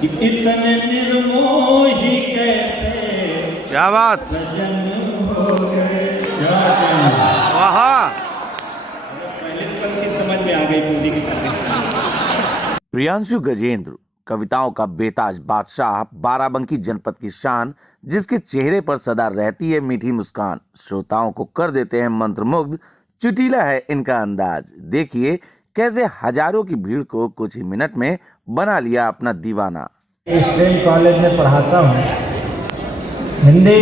कि इतने निर्मोही कैसे, क्या बात, सजन हो गए। क्या वाह, पहले पंक्ति समझ में आ गई पूरी की पूरी। प्रियांशु गजेंद्र, कविताओं का बेताज बादशाह, बाराबंकी जनपद की शान, जिसके चेहरे पर सदा रहती है मीठी मुस्कान, श्रोताओं को कर देते हैं मंत्रमुग्ध। चुटीला है इनका अंदाज, देखिए कैसे हजारों की भीड़ को कुछ ही मिनट में बना लिया अपना दीवाना। स्टेम कॉलेज में पढ़ाता हूँ। हिंदी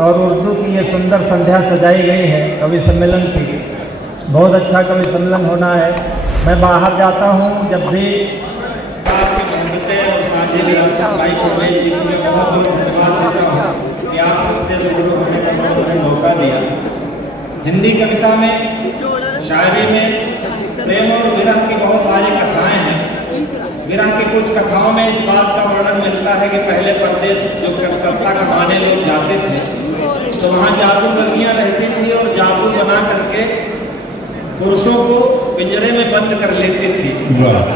और उर्दू की ये सुंदर संध्या सजाई गई है कवि सम्मेलन की। बहुत अच्छा कवि सम्मेलन होना है। मैं बाहर जाता हूँ जब भी। आपके बंधुते और साझे विरासत भाई परवेज जी को मैं बहुत बहुत धन्यवाद देता हूँ कि आप सबसे रूबरू होने का मुझे मौका दिया। हिंदी कविता में, शायरी में प्रेम और विरह की बहुत सारी कथाएं हैं। विरह की कुछ कथाओं में इस बात का वर्णन मिलता है कि पहले परदेश जो कलकत्ता कमाने लोग जाते थे तो वहाँ जादूगरनियाँ रहती थी और जादू बना करके पुरुषों को पिंजरे में बंद कर लेती थी।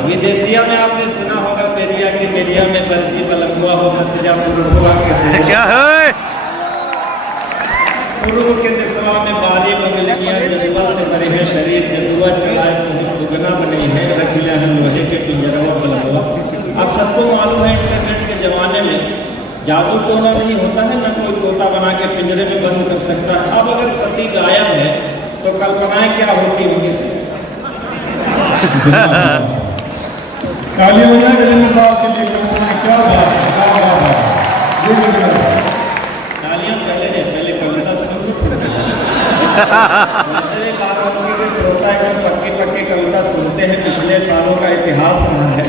विदेशिया में आपने सुना होगा पेरिया की मेरिया में बरजी बलमुआ हो मत जा पूर्वा के क्या है, पूर्व के दिशा में बारी बंगलियाँ जदुआ से भरे हैं शरीर, जदुआ चलाए तो सुगना बने हैं, रख लिया है लोहे के पिंजरवा बलमुआ। अब सबको मालूम है इंटरनेट के जमाने में जादू टोना नहीं होता है, न कोई तोता बना के पिंजरे में बंद कर सकता है। अब अगर पति गायब है तो कल्पनाएं क्या होती होंगी। तालियां बजाएं गजेंद्र साहब के लिए। क्या बात है, क्या बात है। तालियां पहले नहीं, पहले कविता सुन। बाराबंकी के श्रोता एकदम पक्के पक्के कविता सुनते हैं, पिछले सालों का इतिहास रहा है।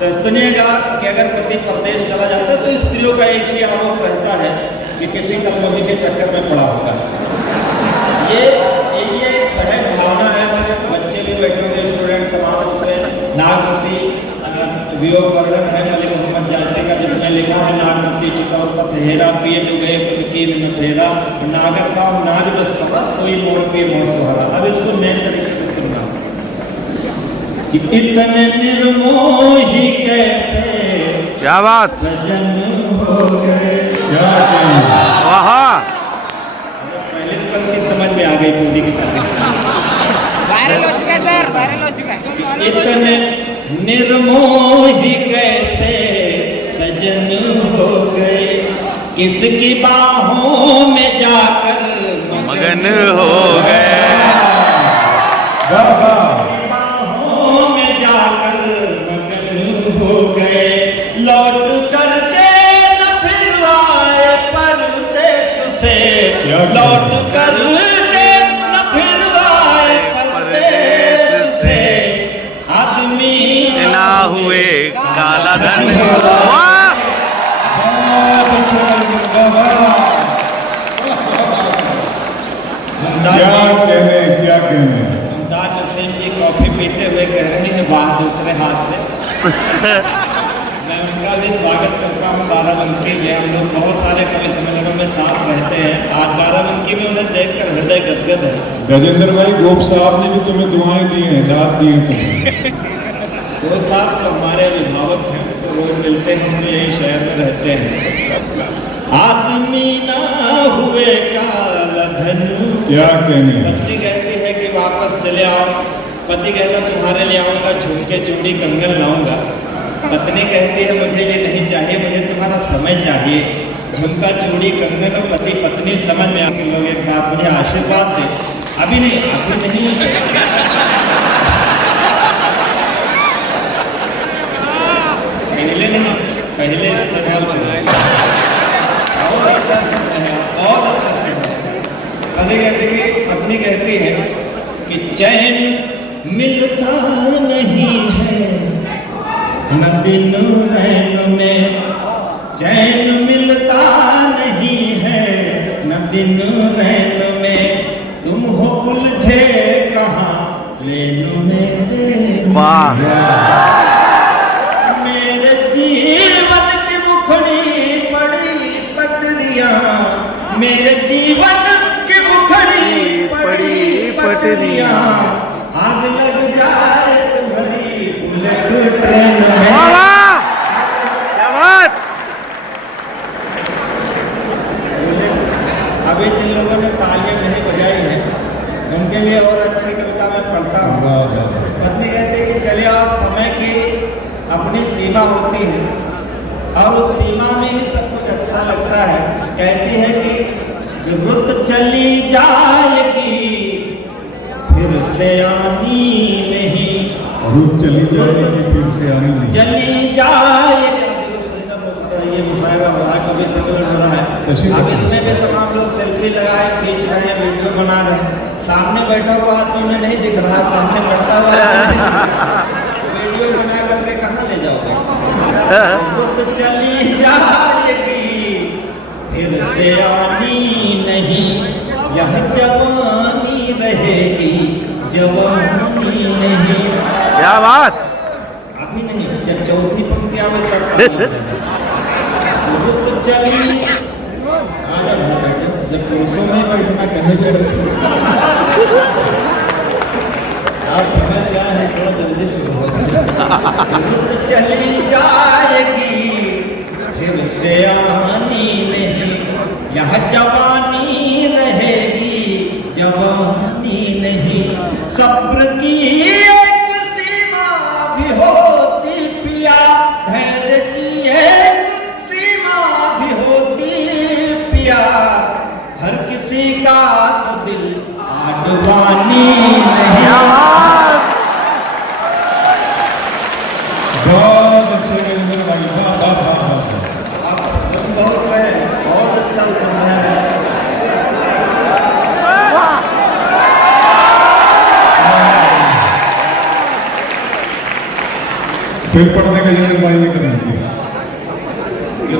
तो सुनिएगा कि अगर पति परदेश चला जाता है तो स्त्रियों का एक ही आरोप रहता है कि किसी कलमोही के चक्कर में पड़ा होगा। ये एक सहज भावना है। हमारे बच्चे भी बैठे हुए, स्टूडेंट तमाम उसमें नागमती वियोग वर्णन है मलिक मोहम्मद जायसी का, जिसमें लिखा है नागमती चितौर पथेरा पिए जो गए की न फेरा, नागर का नाग बस पड़ा सोई मोर पिए मोसोहरा। अब इसको नए तरीके से सुनना कि इतने निर्मोही कैसे, क्या बात, सजन हो गए। क्या वाह, पहले पंक्ति समझ में आ गई पूरी की पूरी। वायरल हो चुका है सर, वायरल हो चुका है। इतने निर्मोही कैसे सजन हो गए, किसकी बाहों में जाकर मगन हो गए। बाहों में जाकर मगन हो गए, लौट करके न फिर आए परदेश से, लौट करके न फिर आए परदेश से, आदमी ना हुए काला धन। बहुत अच्छा क्या कहने, क्या कहने। मुमताज नसीम जी कॉफी पीते हुए कह रहे हैं वाह दूसरे हाथ से। मैं उनका भी स्वागत करता हूँ। बाराबंकी में हम लोग बहुत सारे कवि सम्मेलनों में साथ रहते हैं। आज बाराबंकी में उन्हें देखकर हृदय गदगद है। गजेंद्र भाई, गोप साहब ने भी तुम्हें दुआएं दी हैं, दाद दिए तुम्हें। वो साहब तो हमारे अभिभावक हैं, तो रोज मिलते हैं, तो यही शहर में रहते हैं। आदमी ना हुए काला धनु, क्या कहने। पत्नी कहती है कि वापस चले आओ, पति कहता तुम्हारे लिए आऊँगा, झुमके चूड़ी कंगन लाऊंगा। पत्नी कहती है मुझे ये नहीं चाहिए, मुझे तुम्हारा समय चाहिए। झुमका चूड़ी कंगन और पति पत्नी समझ में आके लोग एक बात मुझे आशीर्वाद दे। अभी नहीं, अभी नहीं, पहले नहीं, पहले इस्तेमाल करें। बहुत अच्छा है, बहुत अच्छा है। पत्नी कहती है कि चैन मिलता नहीं है न दिन रैन में, चैन मिलता नहीं है न दिन रैन में, तुम हो उलझे कहाँ लेन में दे। वाह, मेरे जीवन की मुखड़ी पड़ी पटरियां, मेरे जीवन की मुखड़ी पड़ी पटरियां, आग लग जाए तुम्हारी बुलेट ट्रेन में। अपनी सीमा होती है और उस सीमा में ही सब कुछ अच्छा लगता है। कहती है कि रुत चली जाएगी फिर से आनी नहीं, रुत चली जाएगी फिर से आनी नहीं, चली जाएगी। ये मुशायरा हो रहा है, कभी सम्मेलन हो रहा है। अब इसमें भी तमाम लोग सेल्फी लगाए, खींच रहे हैं, वीडियो बना रहे हैं। सामने बैठा हुआ आदमी उन्हें नहीं दिख रहा, सामने बैठा हुआ वीडियो बना करके कहाँ ले जाओगे? रुत चली जाएगी फिर से आनी नहीं, यह जवानी रहेगी जवानी नहीं। क्या बात, अभी नहीं, जब चौथी पंक्ति आवे तब रुत चली। जब पुरुषों में बैठना कहीं पे आप समझ क्या है, थोड़ा जल्दी शुरू हो जाए। रुत चली जाएगी फिर से आनी नहीं, यह जवानी रहेगी जवानी नहीं। सब्र की एक सीमा भी होती पिया, धैर्य की एक सीमा भी होती पिया, हर किसी का तो दिल आडवानी नहीं। बहुत अच्छे गजेंद्र भाई, वाह वाह वाह वाह। आप बहुत रहे, बहुत अच्छा सुन रहे हैं। फिर पढ़ने गजेंद्र भाई ने कर दिया।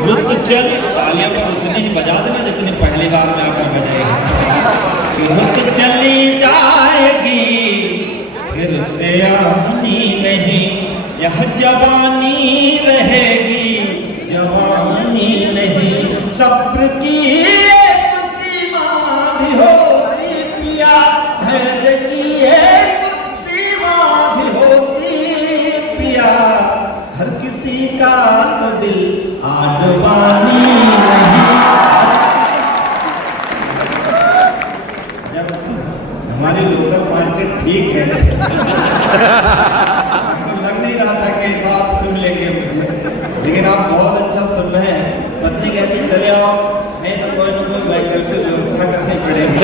रुत चल, तालियां पर उतनी ही बजा देना जितनी पहली बार में आकर बजाएगी। रुत चली जाएगी फिर से आनी नहीं, यह जवानी रहेगी जवानी नहीं। सब्र की एक सीमा भी होती पिया, धैर्य की एक सीमा भी होती पिया, हर किसी का तो दिल आडवानी नहीं। जब हमारी लोकल मार्केट ठीक है, लग नहीं रहा था कि आप सुन लेंगे मुझे, लेकिन आप बहुत अच्छा सुन रहे हैं। पत्नी कहती चले आओ, नहीं तो कोई ना कोई वैकल्पिक व्यवस्था करनी पड़ेगी।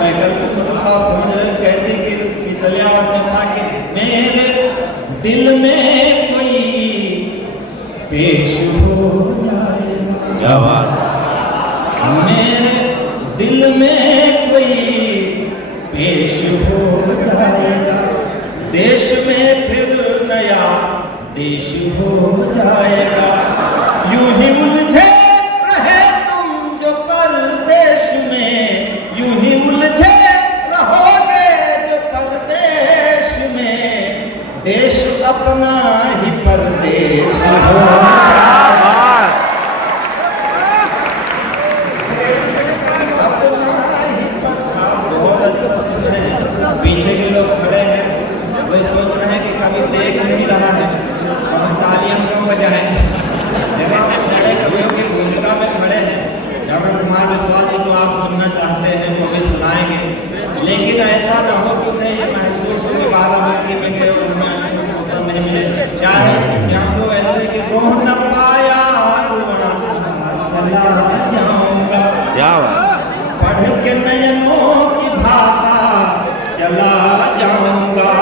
वैकल्पिक मतलब आप समझ रहे हैं, कहती कि चले आओ, अन्यथा कि मेरे दिल में कोई पेश हो जाएगा। क्या बात, मेरे दिल में कोई पेश हो जाएगा, देश में फिर नया देश हो जाएगा। यूं ही उलझे रहे तुम जो परदेश में, यूं ही उलझे रहोगे जो परदेश में, देश अपना ही परदेश हो। पीछे के लोग खड़े हैं, वही सोच रहे हैं कि कभी देख नहीं रहा है, हम तालियां क्यों बजाएंगे। जब आप खड़े कवियों की भूमिका में खड़े हैं, डॉक्टर कुमार विश्वास जी को आप सुनना चाहते हैं वो भी सुनाएंगे, लेकिन ऐसा ना हो कि उन्हें ये महसूस हो कि 12 बजे में गए और हमें अच्छे श्रोता नहीं मिले। क्या है कि हम लोग ऐसे कि रोह न पाया चला जाऊंगा, क्या बात, पढ़ के नयनों की भाषा चला जाऊंगा।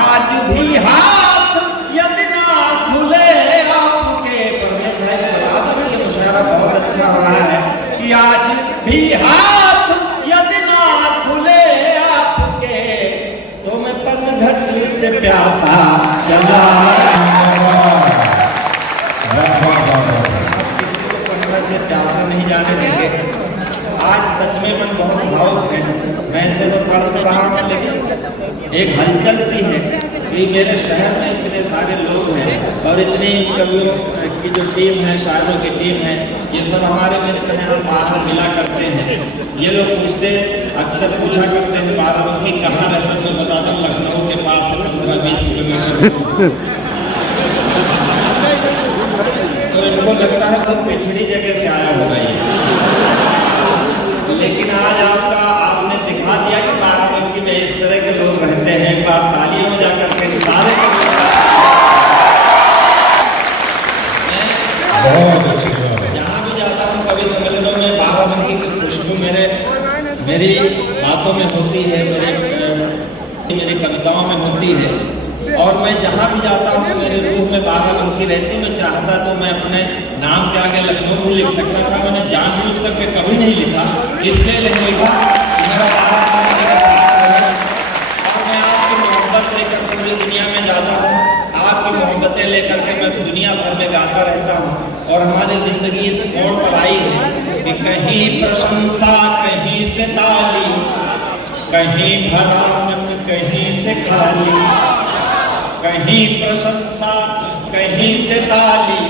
आज भी हाथ यदि ना खुले आपके, पर भाई बता दो ये मुशायरा बहुत अच्छा हो रहा है कि आज भी हाथ यदि ना खुले आपके, तो मैं पनघट से प्यासा चला से प्यासा नहीं जाने देंगे। आज सच में मन बहुत भावुक है। मैं इसे तो पढ़ तो रहा हूँ, लेकिन एक हलचल सी है कि मेरे शहर में इतने सारे लोग हैं और इतनी कवियों की जो टीम है, शायरों की टीम है, ये सब हमारे मित्र हैं, हम बाहर मिला करते हैं। ये लोग पूछते, अक्सर पूछा करते हैं बाराबंकी कहाँ रहते हैं, मैं बताता हूँ लखनऊ के पास है, 15-20 किलोमीटर। तो इनको लगता है बहुत पिछड़ी जगह से आया होगा ये, लेकिन आज आपने दिखा दिया कि बाराबंकी में इस तरह के लोग रहते हैं। एक बार तालियां बजा करके मेरी बातों में होती है, मेरी कविताओं में होती है, और मैं जहाँ भी जाता हूँ मेरे रूह में बाराबंकी रहती। मैं चाहता तो मैं अपने नाम के आगे लखनऊ भी लिख सकता था, मैंने जानबूझ करके कभी नहीं लिखा, इसलिए नहीं लिखा कि मेरा बाराबंकी का साथ है। और मैं आपकी मोहब्बत लेकर पूरी दुनिया में जाता हूँ, आपकी मोहब्बतें लेकर के मैं दुनिया भर में गाता रहता हूँ। और हमारी जिंदगी इस मोड़ पर आई है कि कहीं प्रशंसा, कहीं से ताली, कहीं भरा मन, कहीं से खाली, कहीं प्रशंसा, कहीं से ताली।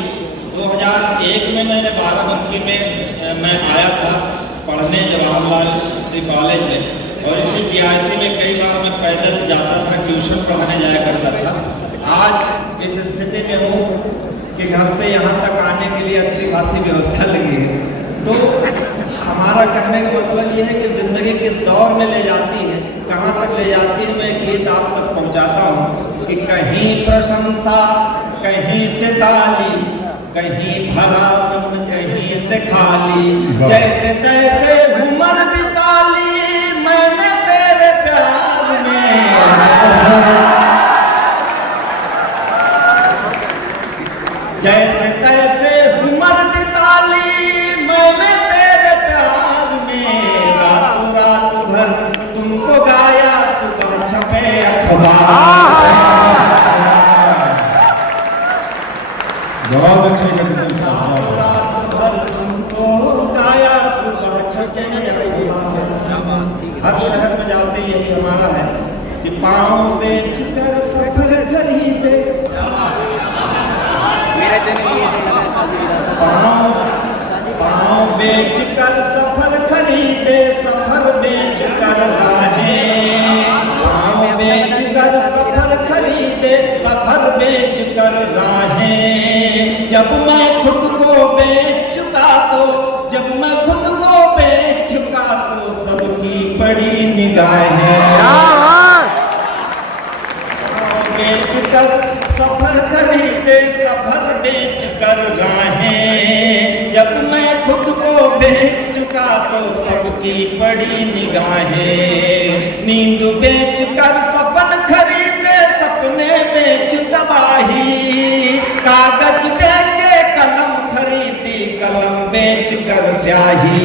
2001 में मैंने बाराबंकी में मैं आया था पढ़ने जवाहरलाल श्री कॉलेज में, और इसी जीआईसी में कई बार मैं पैदल जाता था, ट्यूशन पढ़ाने जाया करता था। आज इस स्थिति में हूँ कि घर से यहाँ तक आने के लिए अच्छी खासी व्यवस्था लगी है। तो हमारा कहने का मतलब ये है कि ज़िंदगी किस दौर में ले जाती है, कहाँ तक ले जाती है, मैं गीत आप तक पहुँचाता हूँ कि कहीं प्रशंसा, कहीं से ताली, कहीं भरा मन, कहीं से खाली, जैसे तैसे उम्र बिता ली मैंने तेरे प्यार में, जैसे तैसे उम्र बिता ली मैंने तेरे प्यार में, रातों रात भर तुमको गाया, सुबह छपे अखबार। बहुत अच्छी कविता रातों रात भर तुमको गाया, सुबह छपे अखबार। हर शहर में जाते यही हमारा है कि पाँव बेच कर सफर खरीदे, मेरा चैनल ये जो लगा है साजी विरासत। पाँव बेच कर सफर खरीदे, सफर बेच कर राहें, पाँव बेच कर सफर खरीदे, सफर बेच कर राहें। जब मैं खुद को बेच चुका तो, जब मैं खुद को बेच चुका तो सबकी बड़ी निगाहें, बेच कर सफर खरीदे, सफर बेच कर राहें। जब मैं खुद को बेच चुका तो सबकी बड़ी निगाहें। नींद बेच कर सपन खरीदे, सपने बेच तबाही, कागज बेचे कलम खरीदी, कलम बेच कर स्याही।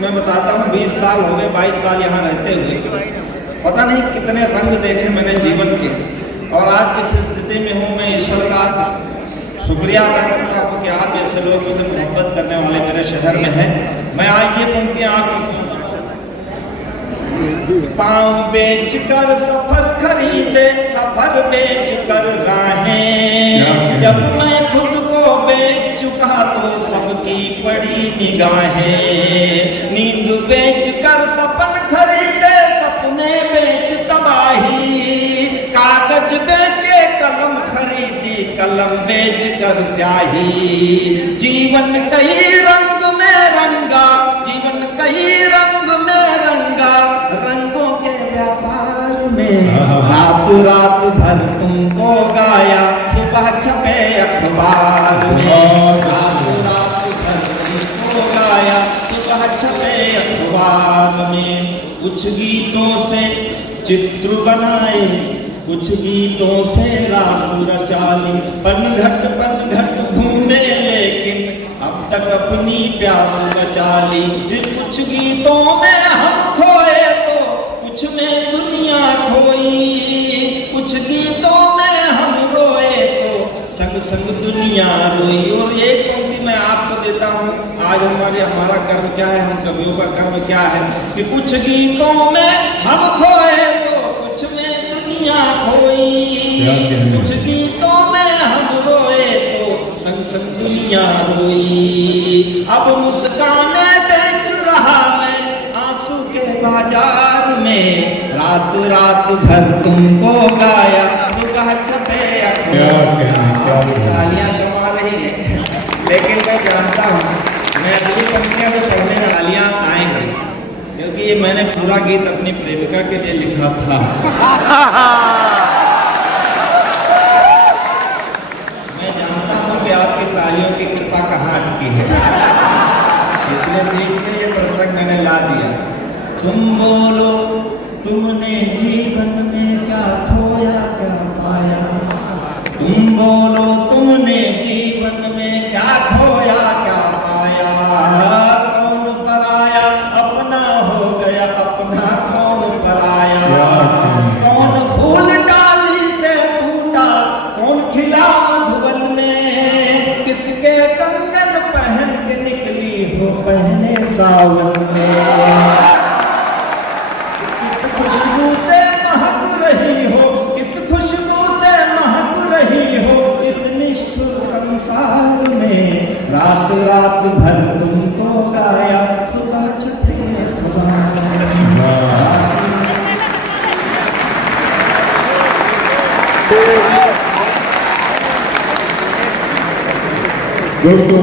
मैं बताता हूँ 20 साल हो गए, 22 साल यहाँ रहते हुए, पता नहीं कितने रंग देखे मैंने जीवन के, और आज किस स्थिति में हूँ। मैं ईश्वर का शुक्रिया अदा करता हूँ कि आप ऐसे लोग मुझे मोहब्बत करने वाले मेरे शहर में हैं। मैं आज ये पंक्तियाँ आपको, पाँव बेच कर सफर खरीदे, सफर बेच कर राहें। जब मैं खुद को बेच चुका तो सबकी बड़ी निगाहें। नींद बेच कर सपन खरीदे, सपने बेच तबाही, कागज बेचे कलम खरीदी, कलम बेच कर स्याही। जीवन कई रंग में रंगा, जीवन कई रंग में रंगा, रंगों के व्यापार में। रात रात भर तुमको गाया, सुबह छपे अखबार में। रात रात भर तुमको गाया, सुबह छपे अखबार में। कुछ गीतों से चित्र बनाए, कुछ गीतों से रास रचा ली। पनघट घूमे लेकिन अब तक अपनी प्यास बचा ली। कुछ गीतों में हम खोए तो कुछ में दुनिया खोई, कुछ गीतों में हम रोए तो संग संग दुनिया रोई। और एक पंक्ति मैं आपको देता हूँ, आज हमारा कर्म क्या है, हम कवियों का कर्म क्या है कि कुछ गीतों में हम खोए तो कुछ में दुनिया खोई, कुछ गीतों में हम रोए तो संग संग दुनिया रोई। अब मुस्काने बेच रहा मैं आंसू के बाजार में। रात रात भर तुमको गाया, सुबह छपे अखबार। तालियां कमा रही है, लेकिन मैं जानता हूँ मैं अगली पंक्तियां में पढ़ने तालियां आएंगी, क्योंकि ये मैंने पूरा गीत अपनी प्रेमिका के लिए लिखा था। मैं जानता हूँ कि आपकी तालियों की कृपा कहाँ अटकी है। इसलिए बीच में ये प्रसंग मैंने ला दिया। तुम बोलो तुमने जीवन में क्या खोया क्या पाया, तुम बोलो तुमने जीवन में क्या खोया क्या पाया। कौन पराया अपना हो गया, अपना कौन पराया। कौन फूल डाली से टूटा, कौन खिला मधुबन में, किसके कंगन पहन के निकली हो पहले सावन में। किस खुशबू से महक रही हो, किस खुशबू से महक रही हो इस निष्ठुर संसार में। रात रात भर तुमको गाया, सुबह छठे खुदा। दोस्तों